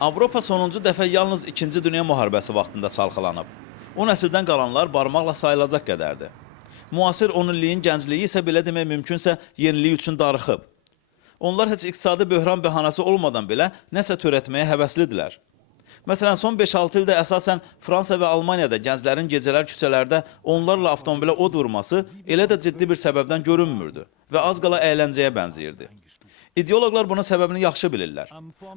Avropa sonuncu dəfə yalnız 2-ci Dünya müharibəsi vaxtında çalxalanıb. O nəsildən qalanlar barmaqla sayılacaq qədərdir. Müasir 10 illiyin gəncliyi isə belə demək mümkünsə yenilik üçün darıxıb. Onlar heç iqtisadi böhran bəhanəsi olmadan belə nəsə törətməyə həvəslidirlər. Məsələn, son 5-6 ildə əsasən Fransa və Almaniyada gənclərin gecələr küçələrdə onlarla avtomobilə od vurması elə də ciddi bir səbəbdən görünmürdü və az qala əyləncəyə bənzəyirdi. İdeoloqlar bunun səbəbini yaxşı bilirlər.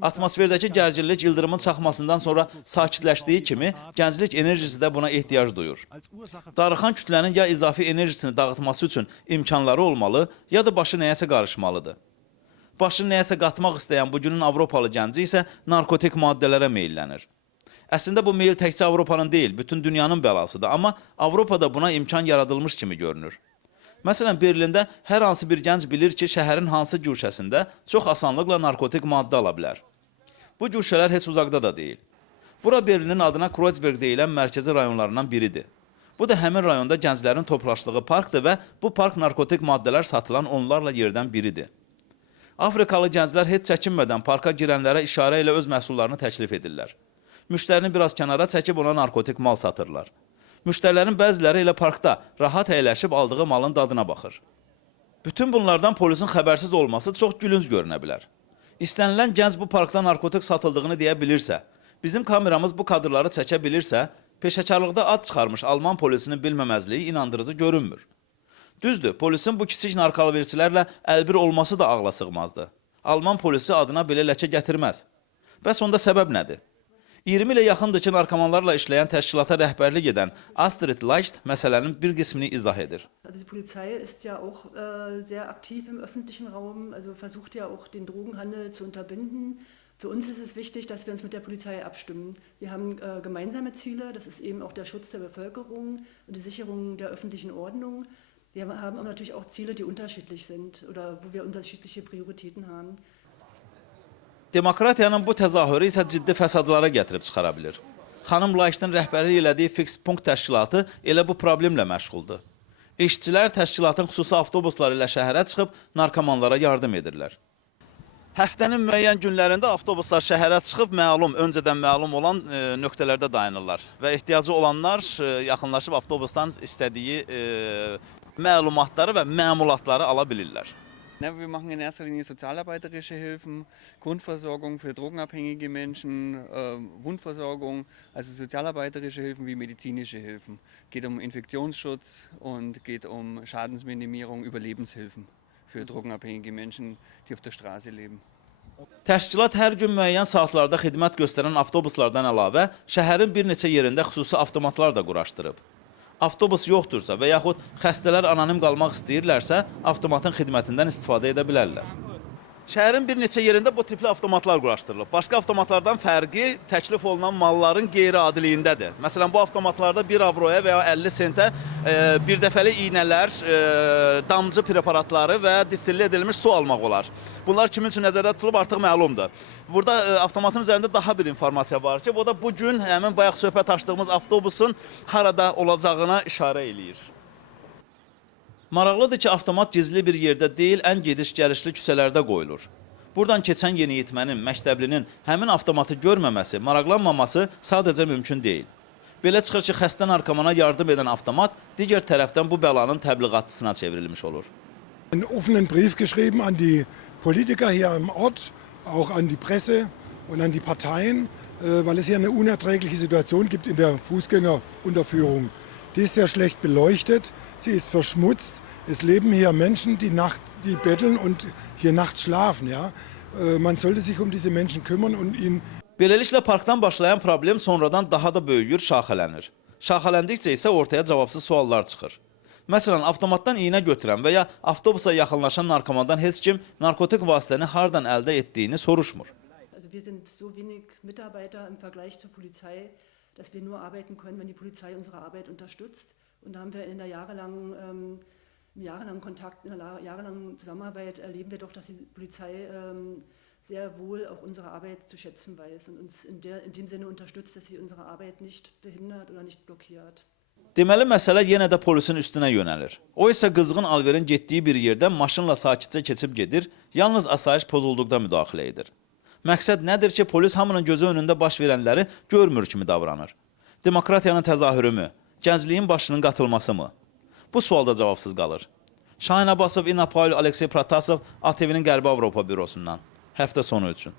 Atmosferdəki gərginlik ildırımın çaxmasından sonra sakitləşdiyi kimi gənclik enerjisi də buna ehtiyac duyur. Darıxan kütlənin ya izafi enerjisini dağıtması üçün imkanları olmalı, ya da başı nəyəsə qarışmalıdır. Başını nəyəsə qatmaq istəyən bu günün Avropalı gənci isə narkotik maddələrə meyllənir. Əslində bu meyl təkcə Avropanın deyil, bütün dünyanın bəlasıdır, amma Avropada buna imkan yaradılmış kimi görünür. Məsələn, Berlində hər hansı bir gənc bilir ki, şəhərin hansı güşəsində çox asanlıqla narkotik maddə ala bilər. Bu güşələr heç uzaqda da deyil. Bura Berlinin adına Kreuzberg deyilən mərkəzi rayonlarından biridir. Bu da həmin rayonda gənclərin toplaşdığı parkdır və bu park narkotik maddələr satılan onlarla yerdən biridir. Afrikalı gənclər heç çəkinmədən parka girənlərə işarə ilə öz məhsullarını təklif edirlər. Müştərini biraz kənara çəkib ona narkotik mal satırlar. Müştərilərin bəziləri elə parkda rahat əyləşib aldığı malın dadına baxır. Bütün bunlardan polisin xəbərsiz olması çox gülünc görünə bilər. İstənilən gənc bu parkda narkotik satıldığını deyə bilirsə, bizim kameramız bu kadrları çəkə bilirsə, peşəkarlıqda ad çıxarmış Alman polisinin bilməməzliyi inandırıcı görünmür. Düzdür, polisin bu kiçik narkoverçilərlə əlbir olması da ağla sığmazdı. Alman polisi adına belə ləkə gətirməz. Bəs onda səbəb nədir? 20 ilə yaxındır ki, narkomanlarla işləyən təşkilata rəhbərlik edən Astrid Leicht məsələnin bir qismini izah edir. Also die Polizei ist ja auch äh, sehr aktiv im öffentlichen Raum, also versucht ja auch den Drogenhandel zu unterbinden. Für uns ist es wichtig, dass wir uns mit der Polizei abstimmen. Wir haben äh, gemeinsame Ziele, das ist eben auch der Schutz der Bevölkerung und die Sicherung der öffentlichen Ordnung. Wir haben aber natürlich auch Ziele, die unterschiedlich sind oder wo wir unterschiedliche Prioritäten haben. Demokratiyanın bu təzahürü isə ciddi fəsadlara gətirib çıxara bilər. Xanım Layşdın rəhbərlik elədiyi Fix Punkt təşkilatı elə bu problemlə məşğuldur. İşçilər təşkilatın xüsusi avtobusları ilə şəhərə çıxıb narkomanlara yardım edirlər. Həftənin müəyyən günlərində avtobuslar şəhərə çıxıb məlum, öncədən məlum olan e, nöqtələrdə dayanırlar və ehtiyacı olanlar e, yaxınlaşıb avtobusdan istədiyi e, məlumatları və məmulatları ala bilirlər. Ne, wir machen in erster Linie sozialarbeiterische Hilfen, Grundversorgung für drogenabhängige Menschen, äh, Wundversorgung, also sozialarbeiterische Hilfen wie medizinische Hilfen. Geht um Infektionsschutz und geht um Schadensminimierung, Überlebenshilfen für drogenabhängige Menschen, die auf der Straße leben. Təşkilat hər gün müəyyən saatlarda xidmət göstərən avtobuslardan əlavə şəhərin bir neçə yerində xüsusi avtomatlar da quraşdırıb. Avtobus yoxdursa və yaxud xəstələr anonim qalmaq istəyirlərsə, avtomatın xidmətindən istifadə edə bilərlər. Şəhərin bir neçə yerində bu tipli avtomatlar quraşdırılıb. Başqa avtomatlardan fərqi təklif olunan malların qeyri-adiliyindədir. Məsələn, bu avtomatlarda 1 avroya və ya 50 sentə e, bir dəfəli iynələr, e, damcı preparatları və distillə edilmiş su almaq olar. Bunlar kimin üçün nəzərdə tutulub artıq məlumdur. Burada e, avtomatın üzərində daha bir informasiya var ki, o da bu gün həmin bayaq söhbət açdığımız avtobusun harada olacağına işarə eləyir. Maraqlıdır ki, avtomat gizli bir yerdə deyil, ən gediş-gəlişli küçələrdə qoyulur. Buradan keçən yeniyetmənin, məktəblinin həmin avtomatı görməməsi, maraqlanmaması sadəcə mümkün deyil. Belə çıxır ki, xəstə narkomana yardım edən avtomat digər tərəfdən bu bəlanın təbliğatçısına çevrilmiş olur. einen offenen Brief geschrieben an die Politiker hier im Ort, auch an die Presse und an die Parteien, äh, weil es hier eine unerträgliche Situation gibt in der Fußgängerunterführung. Die ist sehr schlecht beleuchtet, sie ist verschmutzt. Es leben hier Menschen, die nachts die betteln und hier nachts schlafen. Ja? Äh, Man sollte sich um diese Menschen kümmern und ihnen Beləliklə parkdan başlayan problem sonradan daha da böyüyür, şaxələnir. Şaxələndikcə isə ortaya cavabsız suallar çıxır. Məsələn, avtomatdan iynə götürən və ya avtobusa yaxınlaşan narkomandan heç kim narkotik vasitəni hardan əldə etdiyini soruşmur. Also wir sind so wenig Mitarbeiter im Vergleich zur Polizei, dass wir nur arbeiten können, wenn die Polizei unsere Arbeit unterstützt. Und da haben wir in der jahrelangen, ähm, im jahrelangen Kontakt, in der la- jahrelangen Zusammenarbeit erleben wir doch, dass die Polizei ähm, sehr wohl auch unsere Arbeit zu schätzen weiß und uns in, der, in dem Sinne unterstützt, dass sie unsere Arbeit nicht behindert oder nicht blockiert. Deməli, məsələ yenə də polisin üstünə yönəlir. O isə qızğın alverin getdiyi bir yerdən maşınla sakitcə keçib gedir, yalnız asayiş pozulduqda müdaxilə edir. Məqsəd nədir ki, polis hamının gözü önündə baş verənləri görmür kimi davranır? Demokratiyanın təzahürümü, gəncliyin başının qatılmasımı? Bu sual da cavabsız qalır. Şahin Abbasov, İna Paul, Aleksey Protasov, ATV-nin Qərbi Avropa bürosundan. Həftə sonu üçün.